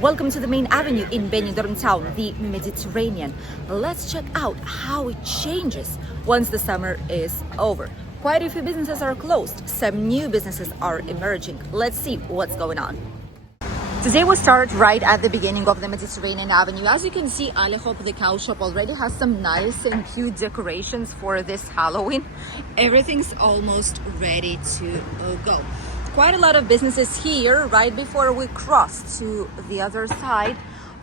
Welcome to the main avenue in Benidorm town, the Mediterranean. Let's check out how it changes once the summer is over. Quite a few businesses are closed, some new businesses are emerging. Let's see what's going on. Today we start right at the beginning of the Mediterranean Avenue. As you can see, Alehop, the cow shop, already has some nice and cute decorations for this Halloween. Everything's almost ready to go. Quite a lot of businesses here, right before we cross to the other side,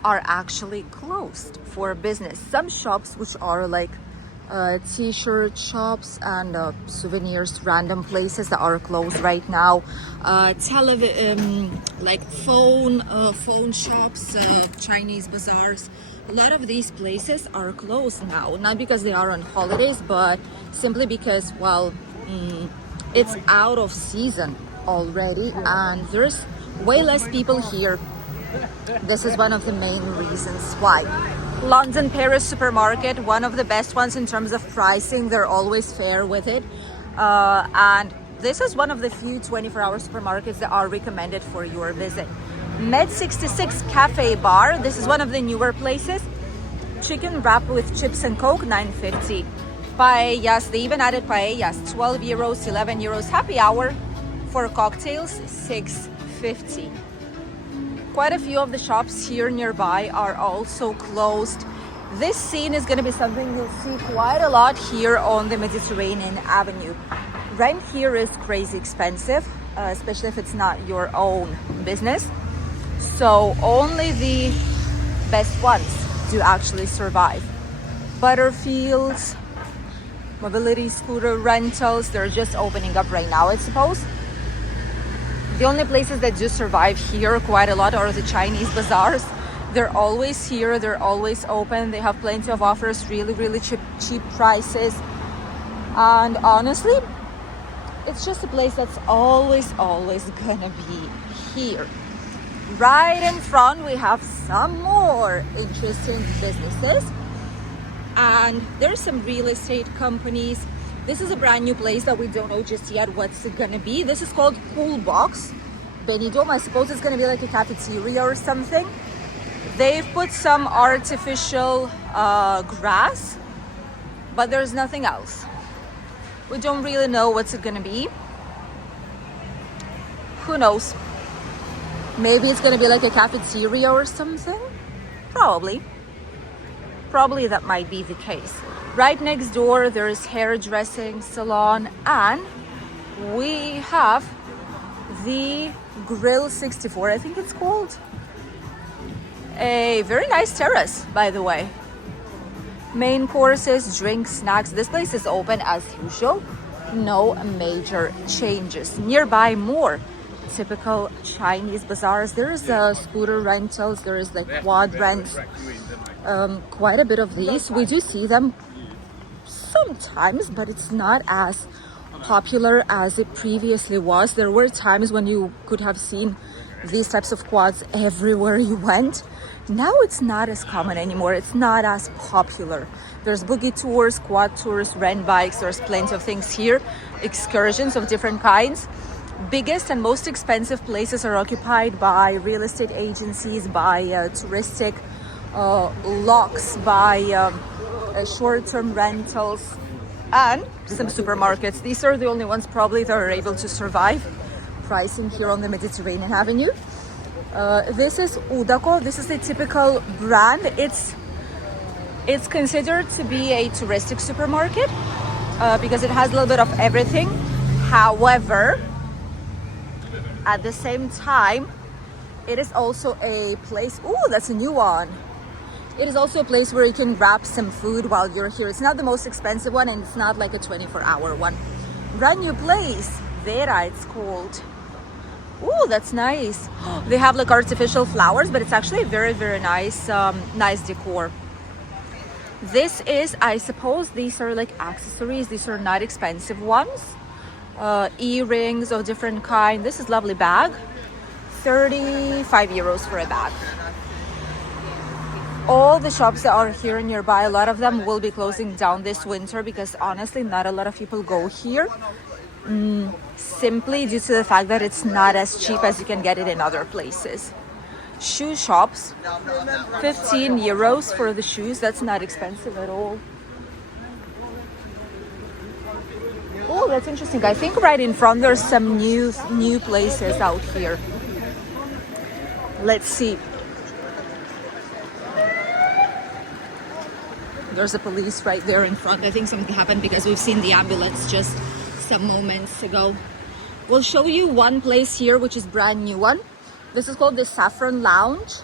are actually closed for business. Some shops which are like t-shirt shops and souvenirs, random places that are closed right now. Like phone shops, Chinese bazaars. A lot of these places are closed now, not because they are on holidays, but simply because, it's out of season already and there's way less people here. This is one of the main reasons why. London Paris supermarket, one of the best ones in terms of pricing. They're always fair with it, and this is one of the few 24-hour supermarkets that are recommended for your visit. Med 66 Cafe Bar, this is one of the newer places. Chicken wrap with chips and coke, 9.50. Paellas, they even added paellas, 12 euros, 11 euros. Happy hour for cocktails, 6.50. Quite a few of the shops here nearby are also closed. This scene is going to be something you'll see quite a lot here on the Mediterranean Avenue. Rent here is crazy expensive, especially if it's not your own business. So only the best ones do actually survive. Butterfields, mobility scooter rentals, they're just opening up right now, I suppose. The only places that do survive here quite a lot are the Chinese bazaars. They're always here, they're always open, they have plenty of offers, really cheap prices. And honestly, it's just a place that's always gonna be here. Right in front we have some more interesting businesses, and there's some real estate companies. This is a brand new place that we don't know just yet what's it gonna be. This is called Pool Box Benidorm. I suppose it's gonna be like a cafeteria or something. They've put some artificial grass, but there's nothing else. We don't really know what's it gonna be. Who knows? Maybe it's gonna be like a cafeteria or something. Probably that might be the case. Right next door there is hairdressing salon, and we have the Grill 64, I think it's called. A very nice terrace, by the way. Main courses, drinks, snacks. This place is open as usual. No major changes. Nearby, more typical Chinese bazaars. There is scooter rentals, there is like quad rents. Quite a bit of these. We do see them sometimes, but it's not as popular as it previously was. There were times when you could have seen these types of quads everywhere you went. Now it's not as common anymore. It's not as popular. There's boogie tours, quad tours, rent bikes. There's plenty of things here. Excursions of different kinds. Biggest and most expensive places are occupied by real estate agencies, by touristic locks, by short-term rentals, and some supermarkets. These are the only ones probably that are able to survive pricing here on the Mediterranean Avenue. This is Udako. This is a typical brand. It's considered to be a touristic supermarket because it has a little bit of everything. However, at the same time, it is also a place. Oh, that's a new one. It is also a place where you can grab some food while you're here. It's not the most expensive one, and it's not like a 24-hour one. Brand new place, Vera it's called. Oh, that's nice. They have like artificial flowers, but it's actually very nice, nice decor. This is, I suppose, these are like accessories. These are not expensive ones. Earrings of different kind. This is lovely bag, 35 euros for a bag. All the shops that are here nearby, a lot of them will be closing down this winter because honestly not a lot of people go here. simply due to the fact that it's not as cheap as you can get it in other places. shoe shops. 15 euros for the shoes. That's not expensive at all. Oh, that's interesting. I think right in front there's some new places out here. Let's see. There's a police right there in front. I think something happened because we've seen the ambulance just some moments ago. We'll show you one place here, which is brand new one. This is called the Saffron Lounge.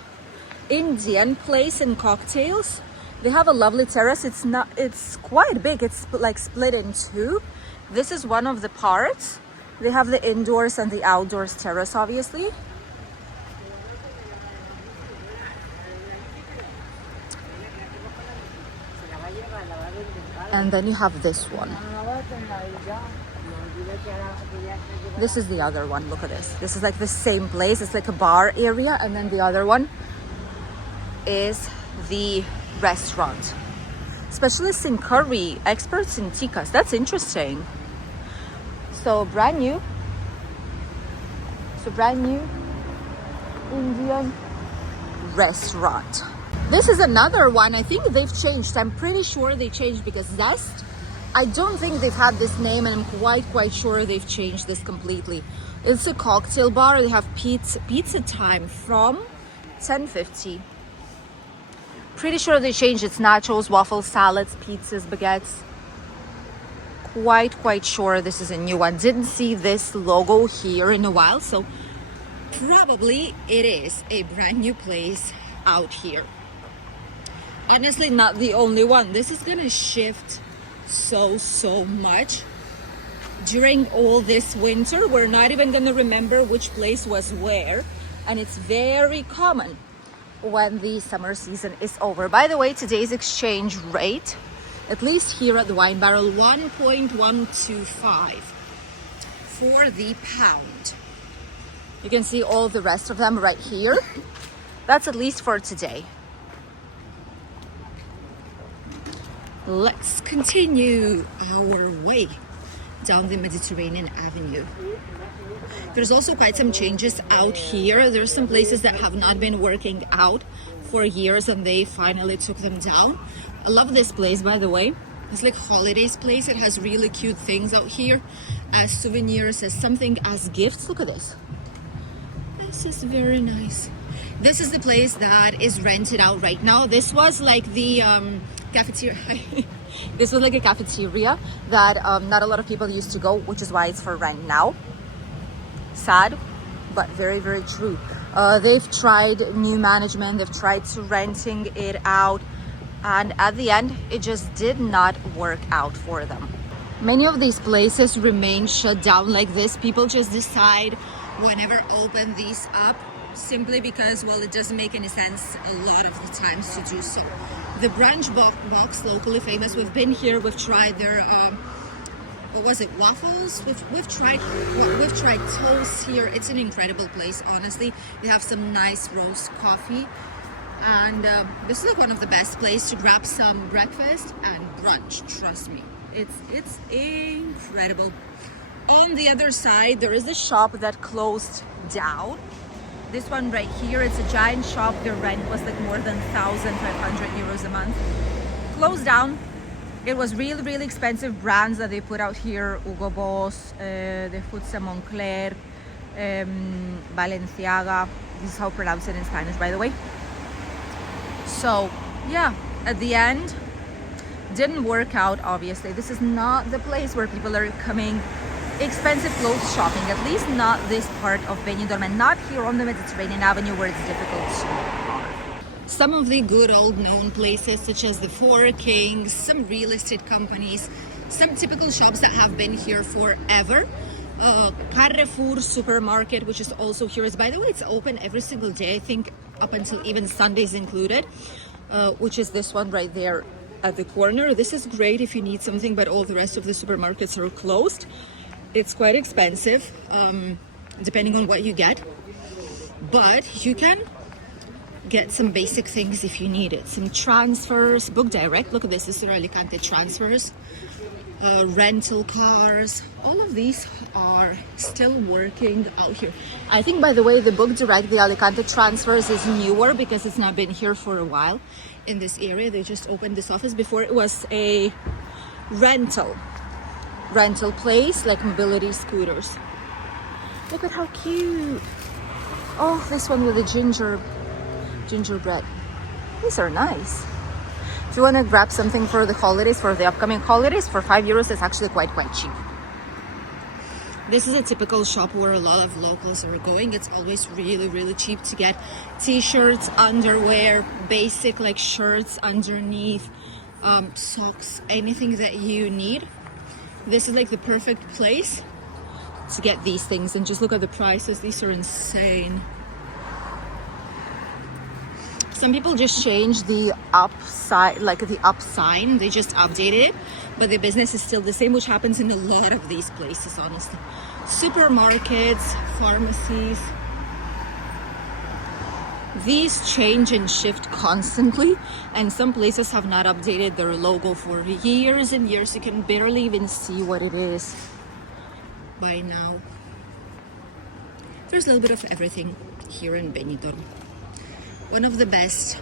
Indian place and cocktails. They have a lovely terrace. It's quite big. It's like split in two. This is one of the parts. They have the indoors and the outdoors terrace, obviously. And then you have this one. This is the other one. Look at this. This is like the same place. It's like a bar area. And then the other one is the restaurant. Specialists in curry, experts in tikas. That's interesting. So brand new Indian restaurant. This is another one. I think they've changed. I'm pretty sure they changed because Zest, I don't think they've had this name, and I'm quite sure they've changed this completely. It's a cocktail bar. They have pizza time from 10:50. Pretty sure they changed. It's nachos, waffles, salads, pizzas, baguettes. Quite sure this is a new one. Didn't see this logo here in a while, so probably it is a brand new place out here. Honestly, not the only one. This is gonna shift so much during all this winter. We're not even gonna remember which place was where, and it's very common when the summer season is over. By the way, today's exchange rate, at least here at the Wine Barrel, 1.125 for the pound. You can see all the rest of them right here. That's at least for today. Let's continue our way down the Mediterranean Avenue. There's also quite some changes out here. There's some places that have not been working out for years and they finally took them down. I love this place, by the way. It's like holidays place. It has really cute things out here as souvenirs, as something as gifts. Look at this. This is very nice. This is the place that is rented out right now. This was like the cafeteria. This was like a cafeteria that not a lot of people used to go, which is why it's for rent now. Sad, but very true. They've tried new management. They've tried to renting it out. And at the end, it just did not work out for them. Many of these places remain shut down like this. People just decide whenever open these up simply because, well, it doesn't make any sense a lot of the times to do so. The Brunch box, locally famous. We've been here. We've tried their what was it, waffles? We've tried toast here. It's an incredible place, honestly. They have some nice roast coffee. And this is like one of the best places to grab some breakfast and brunch. Trust me, it's incredible. On the other side, there is a shop that closed down. This one right here, it's a giant shop. The rent was like more than 1,500 euros a month. Closed down. It was really expensive brands that they put out here. Hugo Boss, they put some Moncler, Balenciaga. This is how pronounced it in Spanish, by the way. So yeah, at the end, didn't work out, obviously. This is not the place where people are coming expensive clothes shopping, at least not this part of Benidorm, and not here on the Mediterranean Avenue where it's difficult to park. Some of the good old known places such as the Four Kings, some real estate companies, some typical shops that have been here forever. Carrefour supermarket, which is also here. By the way, it's open every single day, I think up until even Sundays included, which is this one right there at the corner. This is great if you need something, but all the rest of the supermarkets are closed. It's quite expensive, depending on what you get, but you can get some basic things if you need it. Some transfers, book direct. Look at this, this is Alicante transfers. rental cars. All of these are still working out here. I think, by the way, the Book Direct, the Alicante transfers, is newer because it's not been here for a while in this area. They just opened this office. Before, it was a rental place, like mobility scooters. Look at how cute. Oh, this one with the gingerbread. These are nice. If you want to grab something for the holidays, for the upcoming holidays, for €5, it's actually quite cheap. This is a typical shop where a lot of locals are going. It's always really cheap to get t-shirts, underwear, basic like shirts underneath, socks, anything that you need. This is like the perfect place to get these things. And just look at the prices. These are insane. Some people just changed the upside, like the up sign. They just updated it, but the business is still the same, which happens in a lot of these places, honestly. Supermarkets, pharmacies. These change and shift constantly, and some places have not updated their logo for years and years. You can barely even see what it is by now. There's a little bit of everything here in Benidorm. One of the best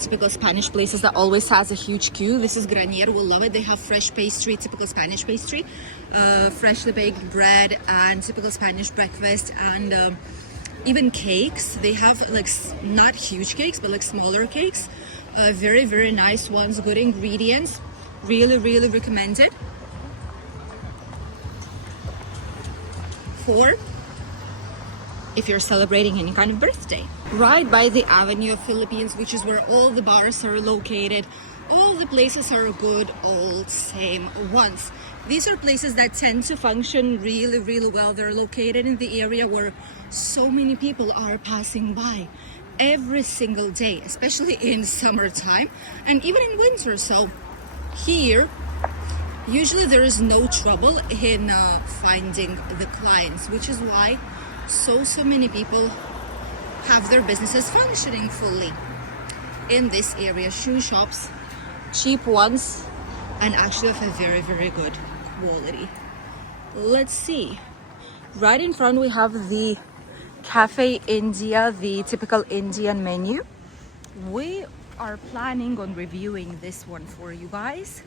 typical Spanish places that always has a huge queue. This is Granier. We'll love it. They have fresh pastry, typical Spanish pastry, freshly baked bread, and typical Spanish breakfast, and even cakes. They have like not huge cakes, but like smaller cakes. Very nice ones. Good ingredients. Really recommend it. For if you're celebrating any kind of birthday. Right by the Avenue of Philippines, which is where all the bars are located. All the places are good old same ones. These are places that tend to function really well. They're located in the area where so many people are passing by every single day, especially in summertime and even in winter. So here, usually there is no trouble in finding the clients, which is why so many people have their businesses functioning fully in this area. Shoe shops, cheap ones, and actually of a very good quality. Let's see. Right in front we have the Cafe India, the typical Indian menu. We are planning on reviewing this one for you guys.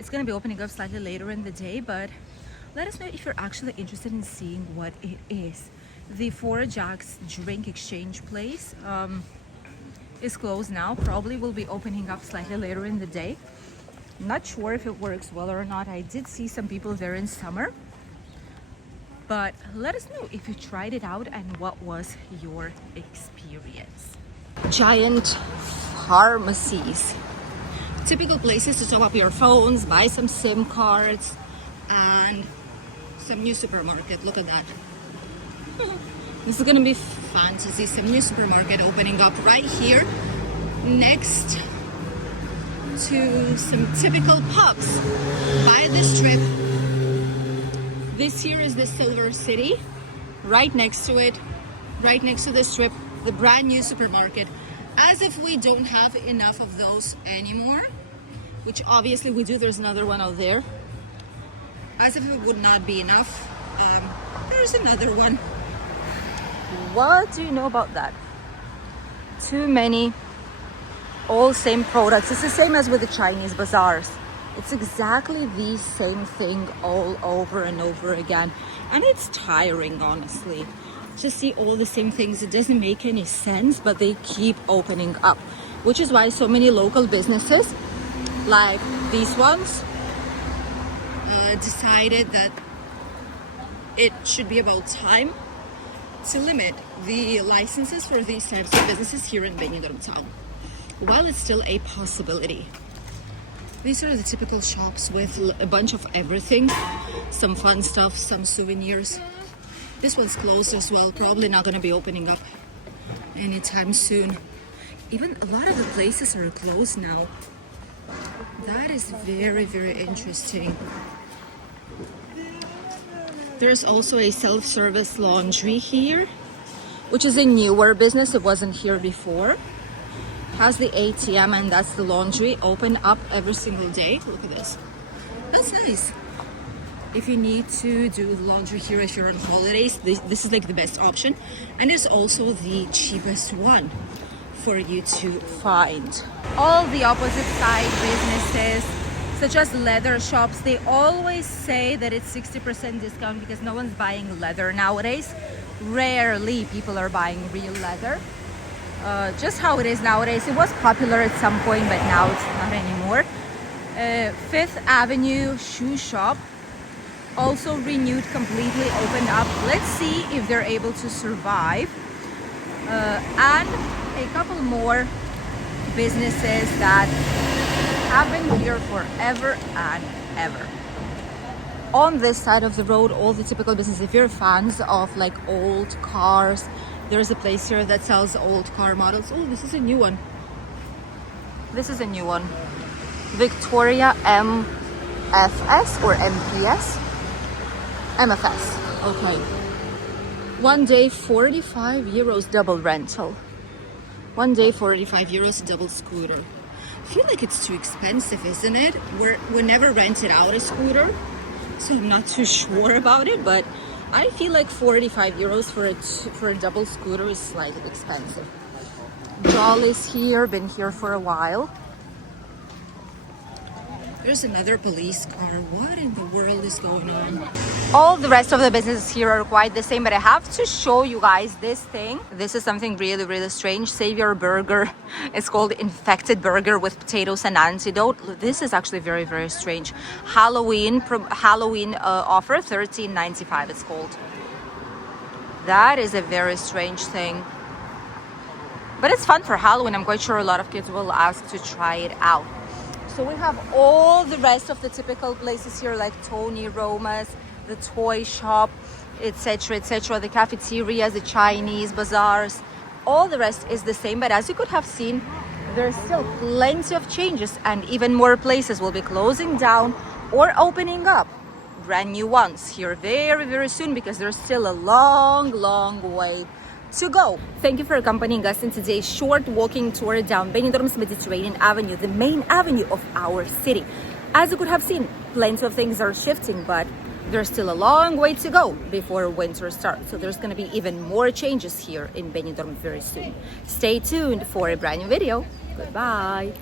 It's going to be opening up slightly later in the day, but let us know if you're actually interested in seeing what it is. The Four Jacks drink exchange place is closed now. Probably will be opening up slightly later in the day. Not sure if it works well or not. I did see some people there in summer, but let us know if you tried it out and what was your experience. Giant pharmacies, typical places to top up your phones, buy some SIM cards, and some new supermarket. Look at that. This is gonna be fun to see some new supermarket opening up right here next to some typical pubs by the strip. This here is the Silver City. Right next to it, right next to the strip, the brand new supermarket. As if we don't have enough of those anymore, which obviously we do. There's another one out there. As if it would not be enough, there's another one. What do you know about that? Too many, all same products. It's the same as with the Chinese bazaars. It's exactly the same thing all over and over again. And it's tiring, honestly. To see all the same things, it doesn't make any sense, but they keep opening up. Which is why so many local businesses, like these ones, decided that it should be about time to limit the licenses for these types of businesses here in Benidorm town, while it's still a possibility. These are the typical shops with a bunch of everything, some fun stuff, some souvenirs. This one's closed as well, probably not going to be opening up anytime soon. Even a lot of the places are closed now. That is very interesting. There's also a self-service laundry here, which is a newer business. It wasn't here before. Has the ATM, and that's the laundry. Open up every single day. Look at this. That's nice. If you need to do laundry here, if you're on holidays, this is like the best option. And it's also the cheapest one for you to find. All the opposite side businesses, such as leather shops, they always say that it's 60% discount because no one's buying leather nowadays. Rarely people are buying real leather. Just how it is nowadays. It was popular at some point, but now it's not anymore. Fifth Avenue shoe shop, also renewed, completely opened up. Let's see if they're able to survive. And a couple more businesses that have been here forever and ever. On this side of the road, all the typical businesses. If you're fans of like old cars, there's a place here that sells old car models. Oh, this is a new one. This is a new one. Victoria MFS or MPS? MFS. Okay. One day, 45 euros double rental. One day, 45 euros double scooter. I feel like it's too expensive, isn't it? We never rented out a scooter, so I'm not too sure about it, but I feel like 45 euros for a double scooter is slightly expensive. Jolly's here, been here for a while. There's another police car. What in the world is going on? All the rest of the businesses here are quite the same, but I have to show you guys this thing. This is something really, really strange. Savior Burger. It's called Infected Burger with potatoes and antidote. This is actually very, very strange. Halloween offer, $13.95 it's called. That is a very strange thing. But it's fun for Halloween. I'm quite sure a lot of kids will ask to try it out. So we have all the rest of the typical places here, like Tony Roma's, the toy shop, etc., etc., the cafeterias, the Chinese bazaars. All the rest is the same, but as you could have seen, there's still plenty of changes, and even more places will be closing down or opening up brand new ones here very, very soon, because there's still a long, long way to go. Thank you for accompanying us in today's short walking tour down Benidorm's Mediterranean Avenue, the main avenue of our city. As you could have seen, plenty of things are shifting, but there's still a long way to go before winter starts. So there's going to be even more changes here in Benidorm very soon. Stay tuned for a brand new video. Goodbye.